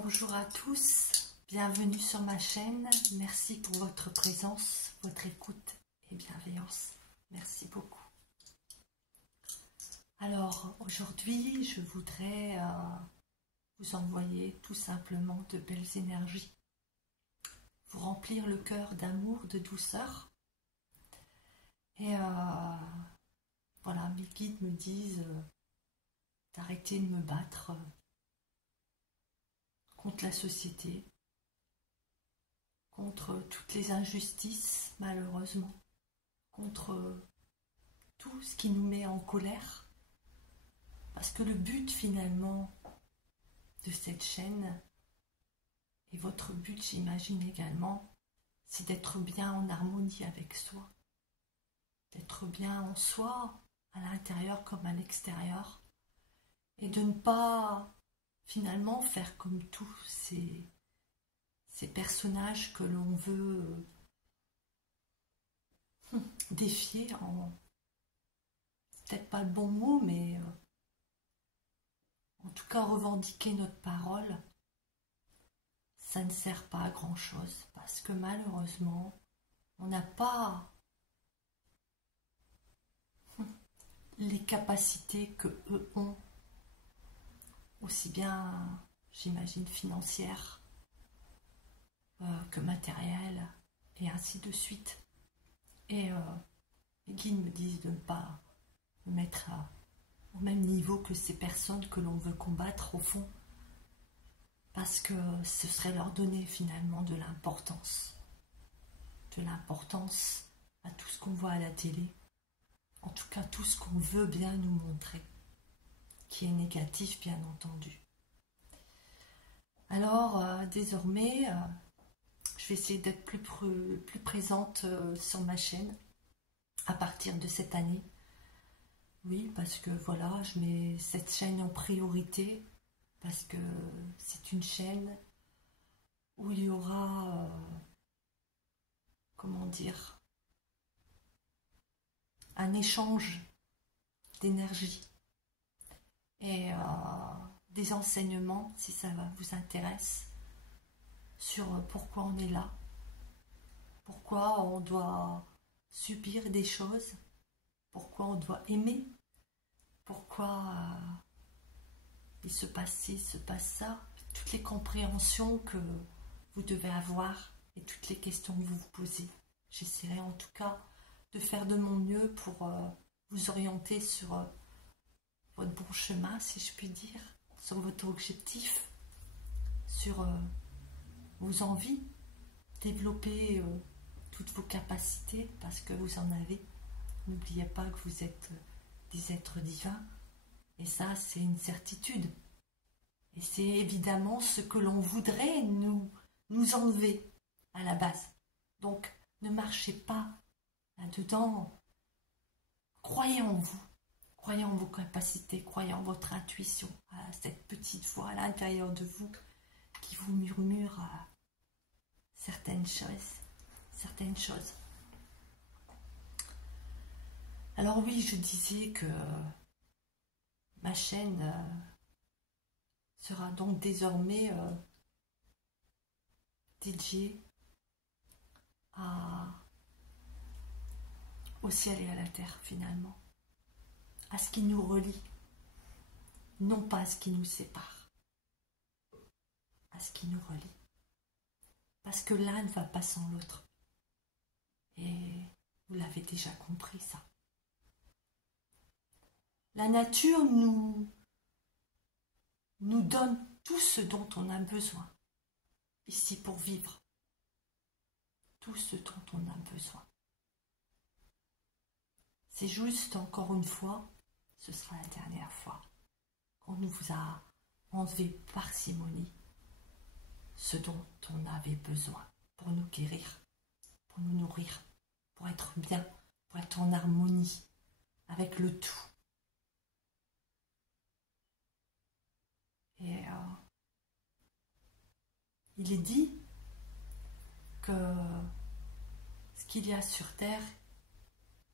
Bonjour à tous, bienvenue sur ma chaîne. Merci pour votre présence, votre écoute et bienveillance. Merci beaucoup. Alors aujourd'hui, je voudrais vous envoyer tout simplement de belles énergies, vous remplir le cœur d'amour, de douceur. Et voilà, mes guides me disent d'arrêter de me battre contre la société, contre toutes les injustices, malheureusement, contre tout ce qui nous met en colère. Parce que le but, finalement, de cette chaîne, et votre but, j'imagine également, c'est d'être bien en harmonie avec soi, d'être bien en soi, à l'intérieur comme à l'extérieur, et de ne pas finalement faire comme tous ces personnages que l'on veut défier en, peut-être pas le bon mot, mais en tout cas revendiquer notre parole. Ça ne sert pas à grand chose parce que malheureusement on n'a pas les capacités que eux ont, aussi bien, j'imagine, financières que matérielles, et ainsi de suite. Et les guides me disent de ne pas me mettre au même niveau que ces personnes que l'on veut combattre au fond, parce que ce serait leur donner finalement de l'importance à tout ce qu'on voit à la télé, en tout cas tout ce qu'on veut bien nous montrer, qui est négatif bien entendu. Alors désormais, je vais essayer d'être plus présente sur ma chaîne à partir de cette année. Oui, parce que voilà, je mets cette chaîne en priorité, parce que c'est une chaîne où il y aura, comment dire, un échange d'énergie et des enseignements, si ça vous intéresse, sur pourquoi on est là, pourquoi on doit subir des choses, pourquoi on doit aimer, pourquoi il se passe ci, il se passe ça, toutes les compréhensions que vous devez avoir et toutes les questions que vous vous posez. J'essaierai en tout cas de faire de mon mieux pour vous orienter sur votre bon chemin, si je puis dire, sur votre objectif, sur vos envies, développer toutes vos capacités parce que vous en avez. N'oubliez pas que vous êtes des êtres divins et ça c'est une certitude. Et c'est évidemment ce que l'on voudrait nous enlever à la base. Donc ne marchez pas là-dedans. Croyez en vous, croyez en vos capacités, croyez en votre intuition, à cette petite voix à l'intérieur de vous qui vous murmure certaines choses. Alors oui, je disais que ma chaîne sera donc désormais dédiée au ciel et à la terre finalement, à ce qui nous relie, non pas à ce qui nous sépare, à ce qui nous relie. Parce que l'un ne va pas sans l'autre. Et vous l'avez déjà compris ça. La nature nous donne tout ce dont on a besoin ici pour vivre. Tout ce dont on a besoin. C'est juste, encore une fois, ce sera la dernière fois, qu'on nous a enlevé parcimonie ce dont on avait besoin pour nous guérir, pour nous nourrir, pour être bien, pour être en harmonie avec le tout. Et il est dit que ce qu'il y a sur terre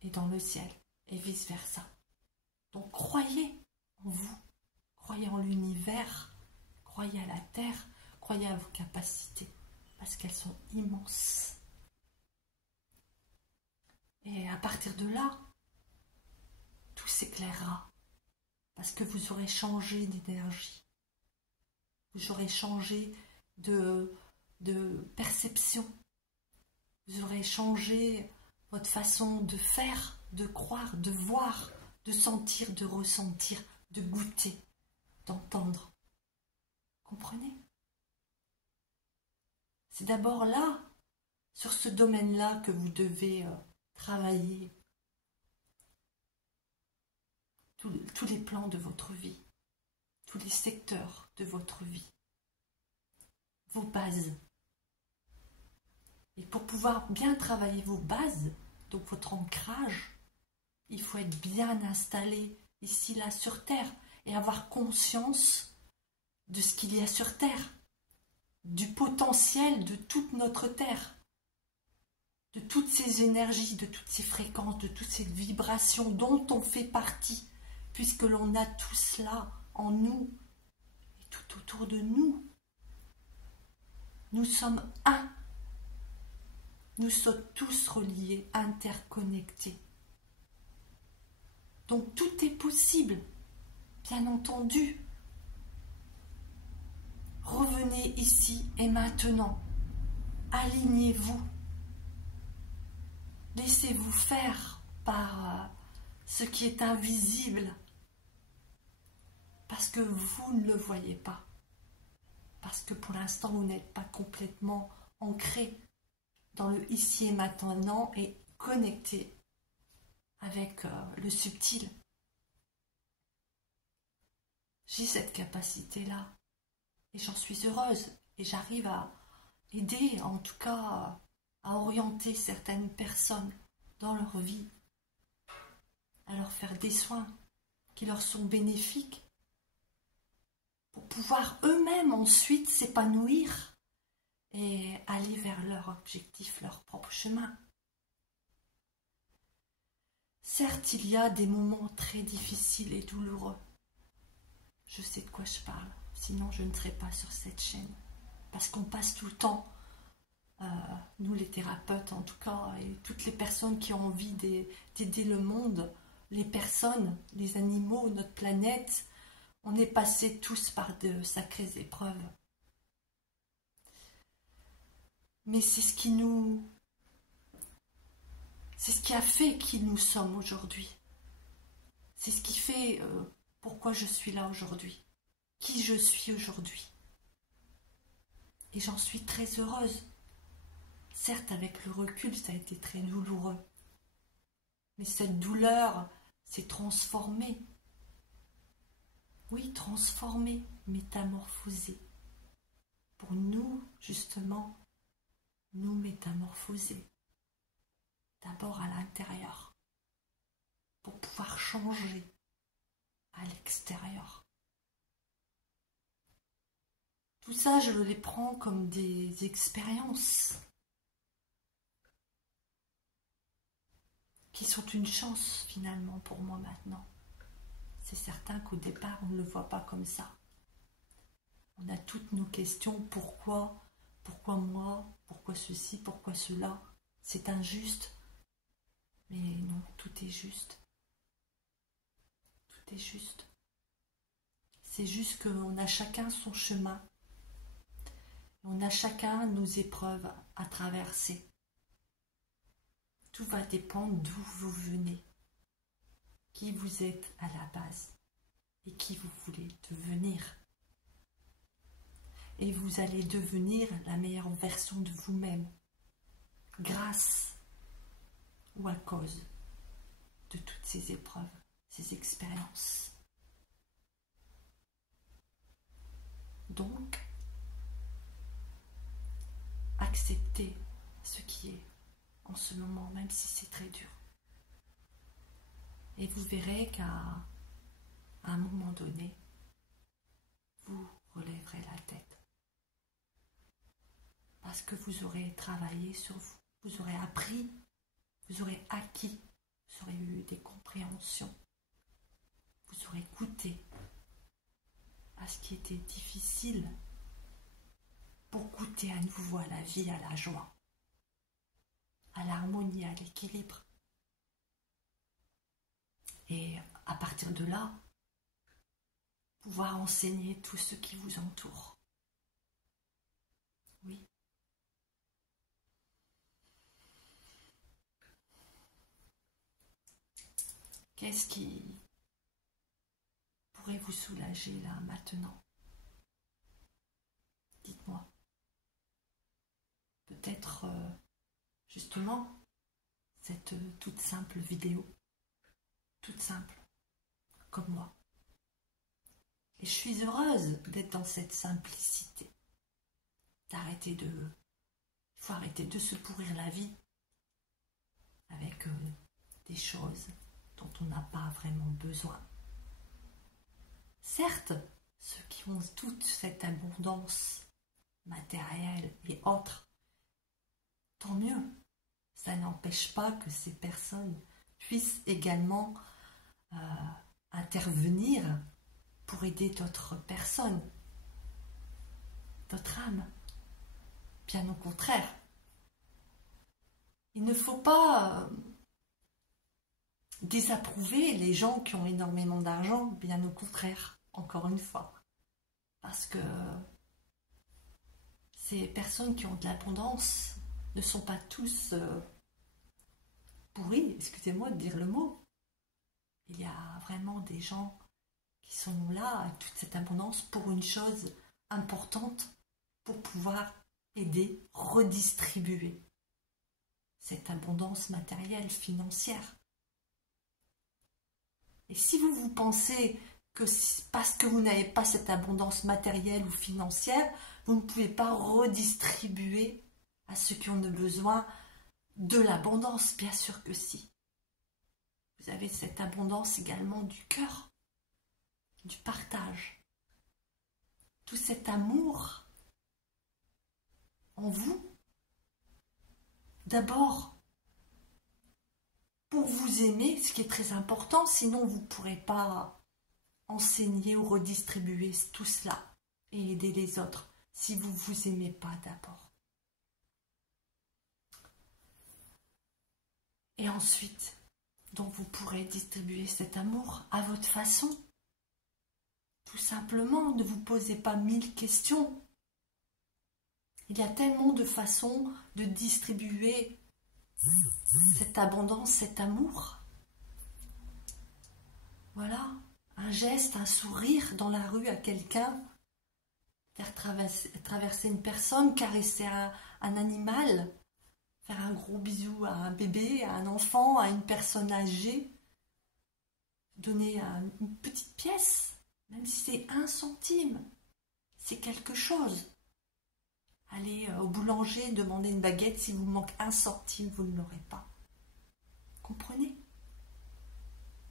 est dans le ciel et vice-versa. Donc croyez en vous, croyez en l'univers, croyez à la terre, croyez à vos capacités, parce qu'elles sont immenses. Et à partir de là, tout s'éclairera, parce que vous aurez changé d'énergie, vous aurez changé de perception, vous aurez changé votre façon de faire, de croire, de voir, de sentir, de ressentir, de goûter, d'entendre. Comprenez? C'est d'abord là, sur ce domaine-là, que vous devez travailler tous les plans de votre vie, tous les secteurs de votre vie, vos bases. Et pour pouvoir bien travailler vos bases, donc votre ancrage, il faut être bien installé ici, là, sur Terre, et avoir conscience de ce qu'il y a sur Terre, du potentiel de toute notre Terre, de toutes ces énergies, de toutes ces fréquences, de toutes ces vibrations dont on fait partie, puisque l'on a tout cela en nous et tout autour de nous. Nous sommes un. Nous sommes tous reliés, interconnectés. Donc tout est possible, bien entendu. Revenez ici et maintenant. Alignez-vous. Laissez-vous faire par ce qui est invisible. Parce que vous ne le voyez pas. Parce que pour l'instant, vous n'êtes pas complètement ancré dans le ici et maintenant et connecté avec le subtil. J'ai cette capacité-là et j'en suis heureuse et j'arrive à aider, en tout cas à orienter certaines personnes dans leur vie, à leur faire des soins qui leur sont bénéfiques pour pouvoir eux-mêmes ensuite s'épanouir et aller vers leur objectif, leur propre chemin. Certes, il y a des moments très difficiles et douloureux. Je sais de quoi je parle, sinon je ne serais pas sur cette chaîne. Parce qu'on passe tout le temps, nous les thérapeutes en tout cas, et toutes les personnes qui ont envie d'aider le monde, les personnes, les animaux, notre planète, on est passés tous par de sacrées épreuves. Mais c'est ce qui a fait qui nous sommes aujourd'hui. C'est ce qui fait pourquoi je suis là aujourd'hui, qui je suis aujourd'hui. Et j'en suis très heureuse. Certes, avec le recul, ça a été très douloureux. Mais cette douleur s'est transformée. Oui, transformée, métamorphosée. Pour nous, justement, nous métamorphoser. D'abord à l'intérieur. Pour pouvoir changer à l'extérieur. Tout ça, je les prends comme des expériences qui sont une chance finalement pour moi maintenant. C'est certain qu'au départ, on ne le voit pas comme ça. On a toutes nos questions, pourquoi moi, pourquoi ceci, pourquoi cela, c'est injuste. Mais non, tout est juste. Tout est juste. C'est juste qu'on a chacun son chemin. On a chacun nos épreuves à traverser. Tout va dépendre d'où vous venez, qui vous êtes à la base et qui vous voulez devenir. Et vous allez devenir la meilleure version de vous-même, grâce ou à cause de toutes ces épreuves, ces expériences. Donc, acceptez ce qui est en ce moment, même si c'est très dur. Et vous verrez qu'à un moment donné, vous relèverez la tête. Parce que vous aurez travaillé sur vous, vous aurez appris, vous aurez acquis, vous aurez eu des compréhensions, vous aurez goûté à ce qui était difficile pour goûter à nouveau à la vie, à la joie, à l'harmonie, à l'équilibre. Et à partir de là, pouvoir enseigner tout ce qui vous entoure. Oui. Qu'est-ce qui pourrait vous soulager là maintenant? Dites-moi. Peut-être justement cette toute simple vidéo, toute simple, comme moi. Et je suis heureuse d'être dans cette simplicité. Il faut arrêter de se pourrir la vie avec des choses dont on n'a pas vraiment besoin. Certes, ceux qui ont toute cette abondance matérielle et autres, tant mieux. Ça n'empêche pas que ces personnes puissent également intervenir pour aider d'autres personnes, d'autres âmes. Bien au contraire. Il ne faut pas désapprouver les gens qui ont énormément d'argent, bien au contraire, encore une fois. Parce que ces personnes qui ont de l'abondance ne sont pas tous pourris, excusez-moi de dire le mot. Il y a vraiment des gens qui sont là, avec toute cette abondance, pour une chose importante, pour pouvoir aider, redistribuer cette abondance matérielle, financière. Et si vous pensez que parce que vous n'avez pas cette abondance matérielle ou financière, vous ne pouvez pas redistribuer à ceux qui ont besoin de l'abondance, bien sûr que si. Vous avez cette abondance également du cœur, du partage, tout cet amour en vous. D'abord, pour vous aimer, ce qui est très important, sinon vous ne pourrez pas enseigner ou redistribuer tout cela et aider les autres si vous ne vous aimez pas d'abord. Et ensuite, donc vous pourrez distribuer cet amour à votre façon. Tout simplement, ne vous posez pas 1000 questions. Il y a tellement de façons de distribuer cette abondance, cet amour. Voilà, un geste, un sourire dans la rue à quelqu'un, faire traverser une personne, caresser un animal, faire un gros bisou à un bébé, à un enfant, à une personne âgée, donner une petite pièce, même si c'est 1 centime, c'est quelque chose. Allez au boulanger, demander une baguette, si vous manque 1 centime, vous ne l'aurez pas. Comprenez?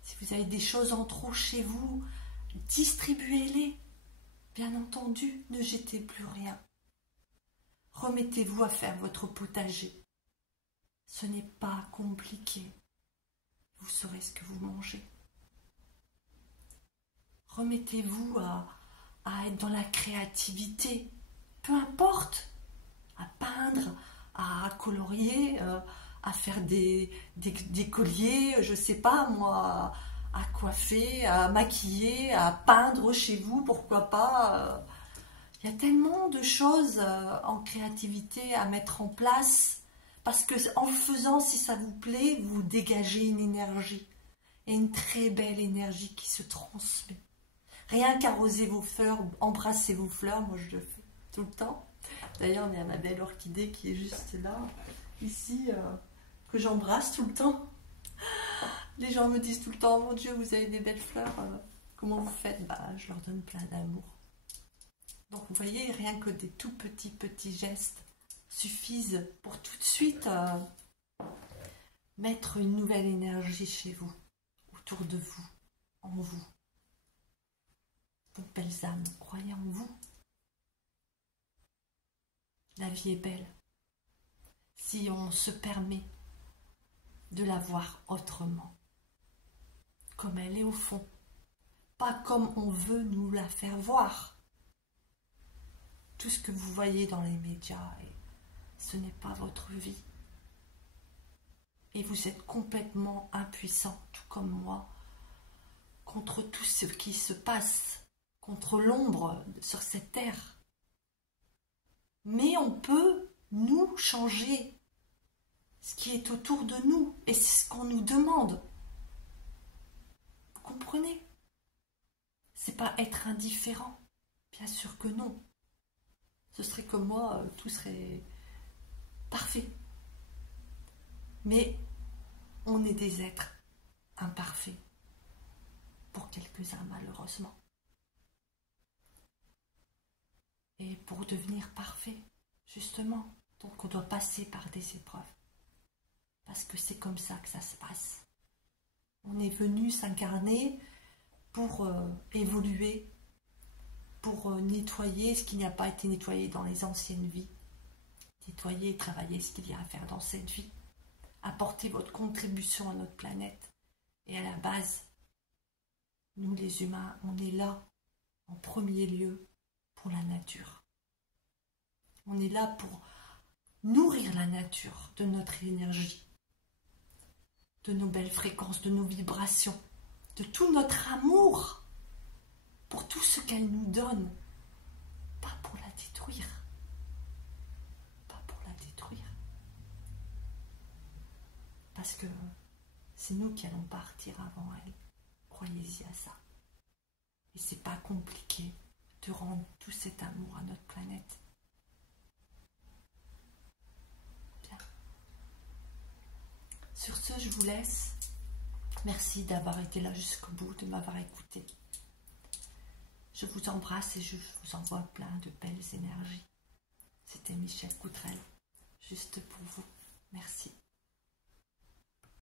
Si vous avez des choses en trop chez vous, distribuez-les. Bien entendu, ne jetez plus rien. Remettez-vous à faire votre potager. Ce n'est pas compliqué. Vous saurez ce que vous mangez. Remettez-vous à être dans la créativité. Peu importe. À peindre, à colorier, à faire des colliers, je sais pas moi, à coiffer, à maquiller, à peindre chez vous, pourquoi pas. Il y a tellement de choses en créativité à mettre en place, parce que en le faisant, si ça vous plaît, vous dégagez une énergie, et une très belle énergie qui se transmet. Rien qu'arroser vos fleurs, embrasser vos fleurs, moi je le fais tout le temps. D'ailleurs, il y a ma belle orchidée qui est juste là, ici, que j'embrasse tout le temps. Les gens me disent tout le temps, oh mon Dieu, vous avez des belles fleurs, comment vous faites? Je leur donne plein d'amour. Donc vous voyez, rien que des tout petits gestes suffisent pour tout de suite mettre une nouvelle énergie chez vous, autour de vous, en vous. Vos belles âmes, croyez en vous. La vie est belle si on se permet de la voir autrement, comme elle est au fond, pas comme on veut nous la faire voir. tout ce que vous voyez dans les médias, ce n'est pas votre vie. Et vous êtes complètement impuissant, tout comme moi, contre tout ce qui se passe, contre l'ombre sur cette terre. Mais on peut, nous, changer ce qui est autour de nous, et c'est ce qu'on nous demande. Vous comprenez? C'est pas être indifférent, bien sûr que non. Ce serait comme moi, tout serait parfait. Mais on est des êtres imparfaits, pour quelques-uns malheureusement. Et pour devenir parfait, justement, donc on doit passer par des épreuves. Parce que c'est comme ça que ça se passe. On est venu s'incarner pour évoluer, pour nettoyer ce qui n'a pas été nettoyé dans les anciennes vies. Nettoyer et travailler ce qu'il y a à faire dans cette vie. Apporter votre contribution à notre planète. Et à la base, nous les humains, on est là en premier lieu pour la nature. On est là pour nourrir la nature de notre énergie, de nos belles fréquences, de nos vibrations, de tout notre amour pour tout ce qu'elle nous donne, pas pour la détruire. Pas pour la détruire. Parce que c'est nous qui allons partir avant elle. Croyez-y à ça. Et c'est pas compliqué de rendre tout cet amour à notre planète. Bien. Sur ce, je vous laisse. Merci d'avoir été là jusqu'au bout, de m'avoir écouté. Je vous embrasse et je vous envoie plein de belles énergies. C'était Michèle Coutrel, juste pour vous. Merci.